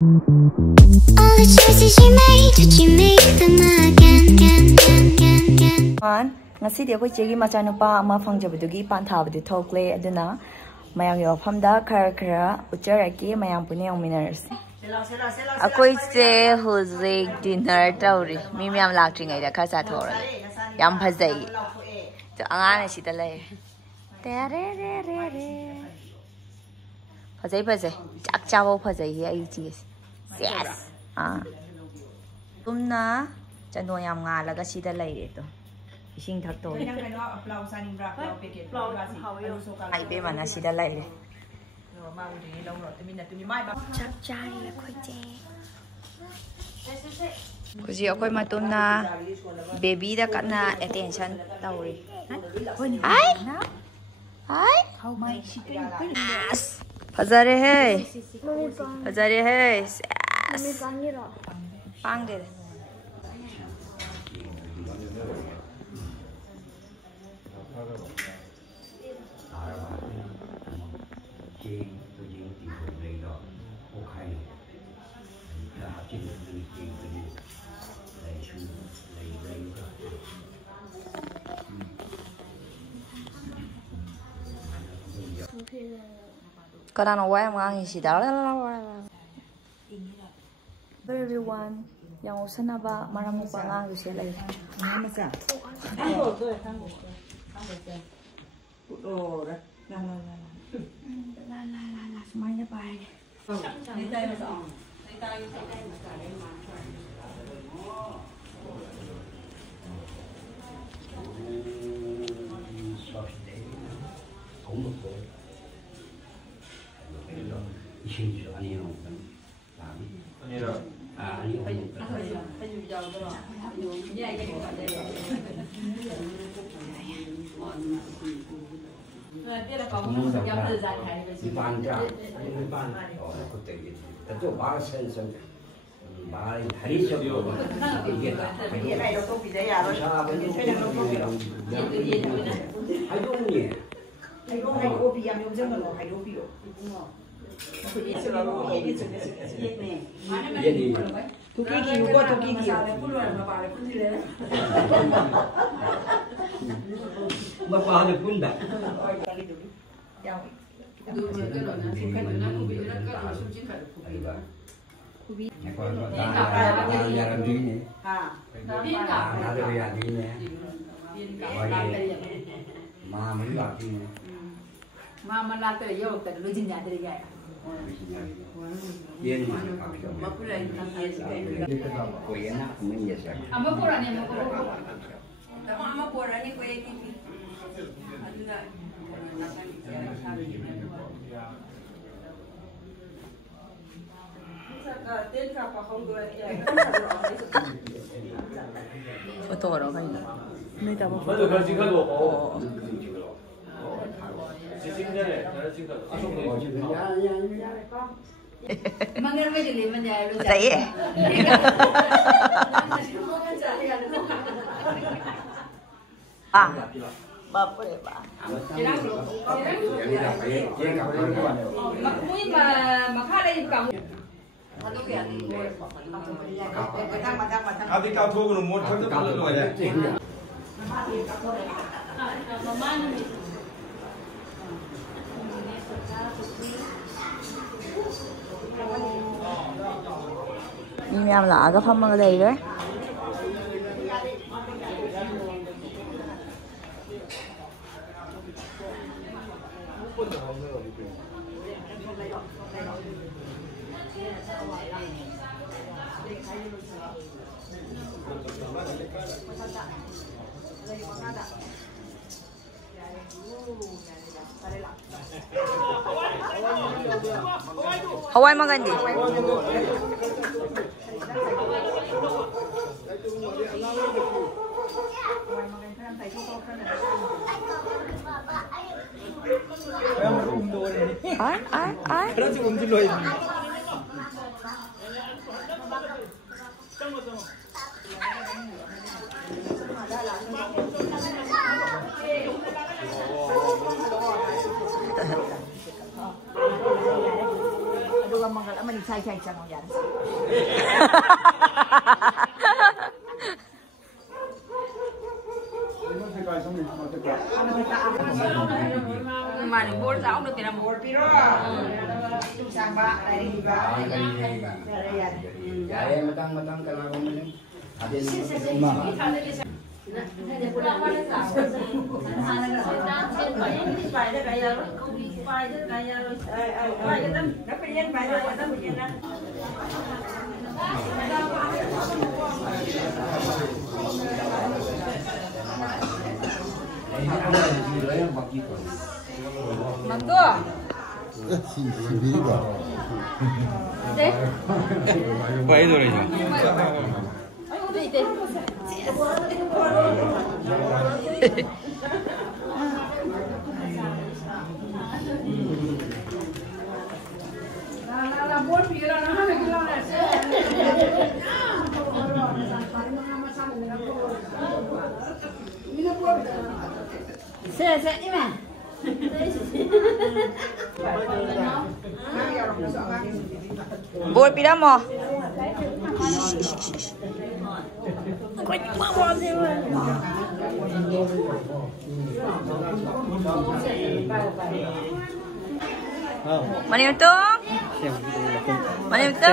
All the choices you made, did you make them again? Ngasi di akhoi chegi machanupa ama phangjabudugi panthabudi thokle aduna mayang yo phamda khara ucharaki mayang pune yongminars akhoi che hozik dinner tawri mi myam laktringai da khasa thora yam phajai to angana sida lai tere re re re phajai chak chawo phajai hi ai chi yes tumna chando yam nga laga sida lai re to Ising thakto. Ai be mana sida lai re. Chap chari akhoi che. Kuji akhoi matumna baby da kana attention tawri. Ai? Ai? Phajare hai. Phajare hai. Pang de. Có đang nói em ngang gì đó everyone yang usana ba maramu pangang du selai mana sa la semuanya baik Mama la te yo te lu jin ya de ga yen ma pula ina ko yana mun ya sa amma pura ne mo ko amma pura ne ko yake ki aduna na san ya sa saka tel ka pa hong gura ya foto ro ga ina nei ta mo foto ka ji ka lo Mangar me dili man jai lu. Sai. Bapak re ba. Makmui makha lai ka. Adi ka thu ko mo thak ka lo ya. Mama ni Nhìn em là cái phong bằng gì đấy Hawaii makan gì? Ai? Đó chứ cũng chỉ lùi. Aduh, mangal aman Khai chẳng không dám. Mà đi bố giáo được cái nào bố pi đó. Sang ba đây ba. Ya matang kalau kamu ada lima. Mantu. Si viva. Quay rồi nhỉ? Bố pi đó mò. Mana yang tu? Mana yang tu?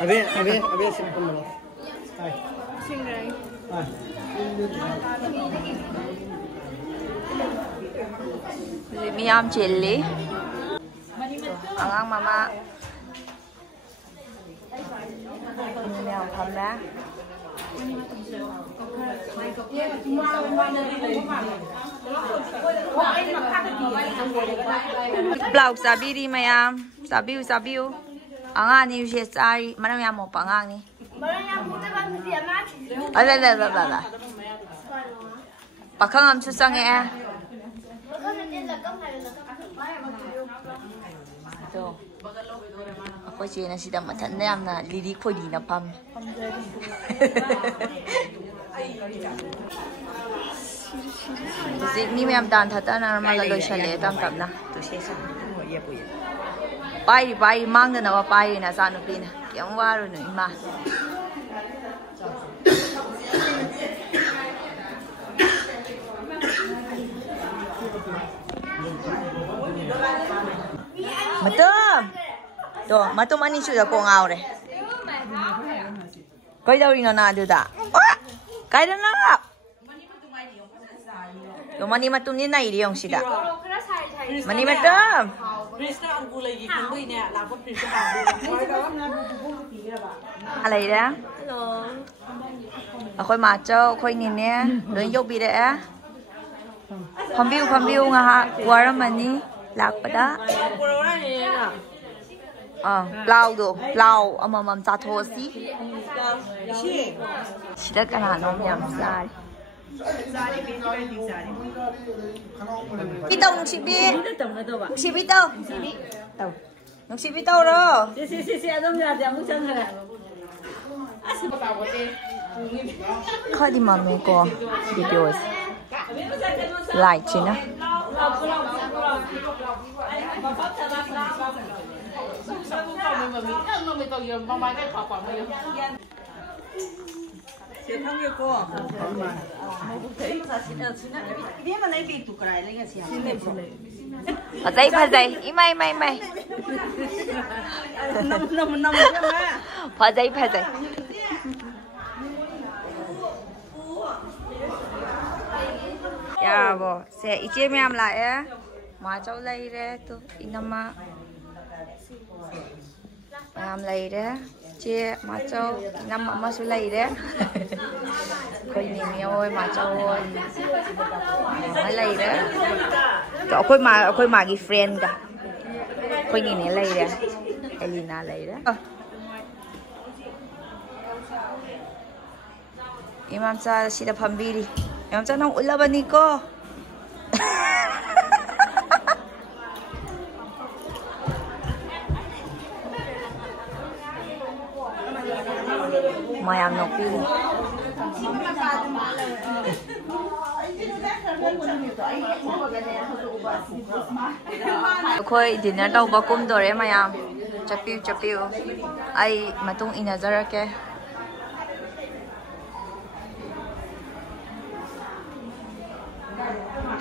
Habis simpan dulu. Miyam chili. Angang mama. Miyam thầm đó. Blouse sabi di mayam. Sabiu. Angang ni usia sari. Mana yang mau pangang ni? Ala. Pakang am susang eh. Tuh. Aku cina sih dah macam ni amna lirik kau di napam. Ni memang dan thata normal lalu shalai tam na. Tu sesa. Pai mang na nawa pai na sanu pina. Yang waru nu ima. Matum. Tuh, matum ani sudah kau ngau deh. Kau tahu ini nana ada tak? Kau dah nak? Yung mani matum ni na iri yung sida. Mani matum. Alay dah. Hello. Aku macam aku ini ni, doy jauh bida eh. Pambiu ngah warna mani lak pada. Plau amam tatosi. Sida kana nom yam sari. Pitau nung sibi tau. Nung sibi tau ro. Si adam ya dia muncul nggak? Kau di mana ko videos like cina. Phazai, imai. Phazai. Ya bo, se iche me am la ya. Ma chau lai re tu inama. Am lai re. Che ma chau inama ma su lai re. Koi ni mi oi ma chau oi. Ma lai re. To koi ma gi friend ka. Koi ni ne lai re. Elina lai re. Imam sa sida pambiri. Imam sa nang ulaban ni ko. Mayam nok pili. Khoi dinner tau ba kum dore mayam. ꯆꯠꯄꯤꯌꯨ ꯑꯩ ꯃꯇꯨꯡ ꯏꯟꯅꯖꯔꯛꯀꯦ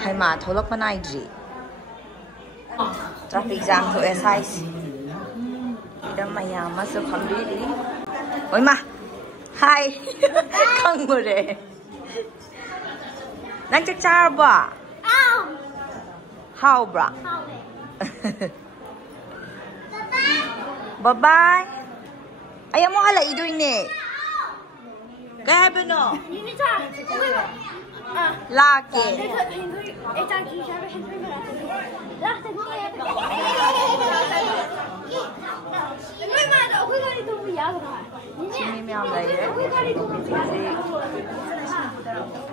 ꯍꯩꯃꯥ ꯊꯣꯛꯂꯛꯄ ꯅꯥꯏꯗ꯭ꯔꯤ traffic jam ꯊꯣꯛꯑꯦ ꯁꯥꯏꯁꯤ ꯁꯤꯗ ꯃꯌꯥꯝ ꯑꯃꯁꯨ ꯐꯝꯕꯤꯔꯤ ꯑꯣꯏꯃꯥ ꯍꯥꯏ ꯈꯪꯉꯨꯔꯦ ꯅꯪ ꯆꯥꯛ ꯆꯥꯔꯕꯣ ꯍꯥꯎꯕ꯭ꯔꯥ ꯕꯥꯏ ꯑꯩ ꯑꯃꯨꯛ ꯍꯜꯂꯛꯏꯗꯣꯏꯅꯦ ꯀꯩ ꯍꯥꯏꯕꯅꯣ ꯂꯥꯛꯀꯦ ꯃꯤ ꯃꯌꯥꯝ ꯂꯩꯔꯦ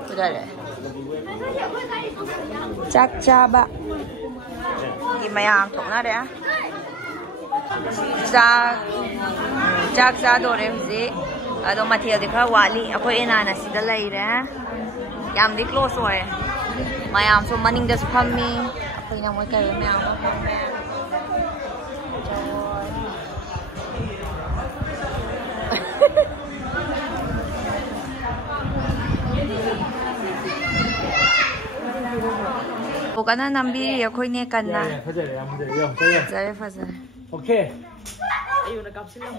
ꯀꯨꯗꯔꯦ ꯆꯥꯛ ꯆꯥꯕ ꯒꯤ ꯃꯌꯥꯝ ꯊꯣꯛꯅꯔꯦ ꯆꯥꯛ ꯆꯥꯗꯣꯔꯦ ꯍꯧꯖꯤꯛ ꯑꯗꯣ ꯃꯊꯦꯜꯗꯤ ꯈꯔ ꯋꯥꯠꯂꯤ ꯑꯩꯈꯣꯏ ꯑꯦꯅꯥꯅ ꯁꯤꯗ ꯂꯩꯔꯦ ꯌꯥꯝꯗꯤ ꯀ꯭ꯂꯣꯁ ꯑꯣꯏꯔꯦ ꯃꯌꯥꯝꯁꯨ ꯃꯅꯤꯡꯗꯁꯨ ꯐꯝꯃꯤ ꯑꯩꯈꯣꯏꯅ ꯃꯣꯏ ꯀꯔꯤ ꯃꯌꯥꯝ ꯑꯃ ꯐꯝꯃꯦ ꯀꯟꯅ ꯅꯝꯕꯤꯔꯤ ꯑꯩꯈꯣꯏꯅꯦ ꯀꯟꯅ ꯐꯖꯔꯦ ꯐꯖꯔꯦ 오케이. ꯑꯩꯉꯣꯟꯗ ꯀꯥꯞꯁꯤꯜꯂꯝꯃꯣ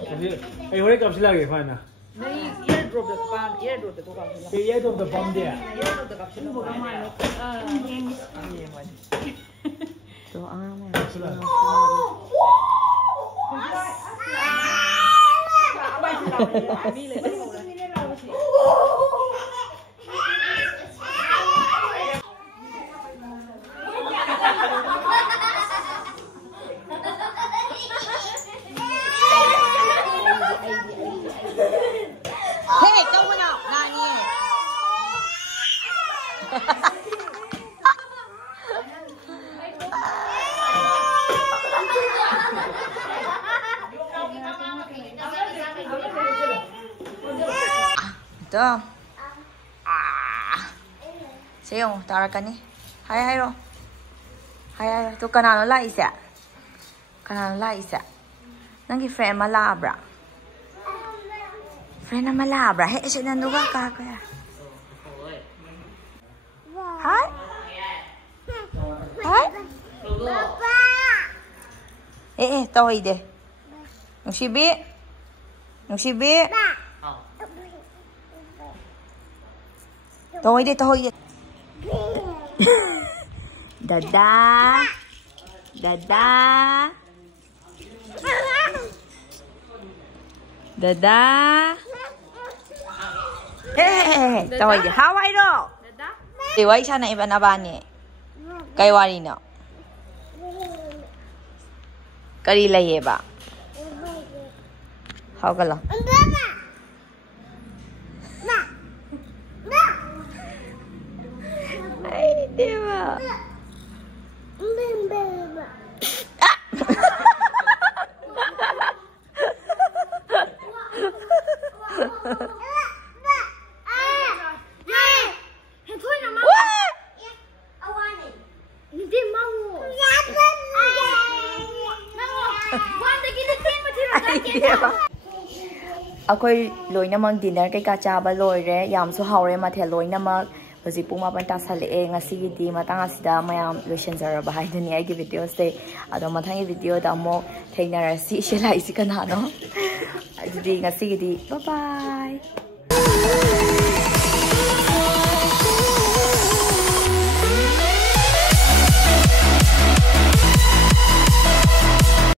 ꯑꯩ ꯍꯣꯔꯦꯟ ꯀꯥꯞꯁꯤꯜꯂꯛꯑꯒꯦ ꯐꯅ. ꯅꯪ ꯏꯌꯔꯗ꯭ꯔꯣꯞꯇ ꯄꯥꯝ ꯏꯌꯔꯗ꯭ꯔꯣꯞꯇ ꯇꯣ ꯀꯥꯞꯁꯤꯜꯂꯝꯃꯣ ꯀꯩ ꯑꯦꯗꯣꯝꯗ ꯄꯥꯝꯗꯦ. ꯏꯌꯔꯗ꯭ꯔꯣꯞꯇ ꯀꯥꯞꯁꯤꯜꯂꯝꯃꯣ 또 아무 Hey, don't went out. Not yet. Ito. Sayo, tara ka ni. Hay ro. Hay. To kanano la isa. Kanano la isa. Nangi friend malabra. Friend na malabra. Hey, siya nanduga ka kaya. Hi? Hi? Taway de. Nungsibi? Nungsibi? Taway de. Dada. Dada. Dada. Hey, taway de. Haway do. Iway sana iba na ba ni? Kay wari no. Kari laye ba? How ka lang? Ay, di ba? Ako'y loinamang dinner kay kachaba loire yam so haure mathel loinamag hojik pung 8 tasale ngasigi matang asida mayam loisenjara bahai duni ai gi video se ado mathang video da mo theinarasi shelai si kanano adudi ngasigi bye bye.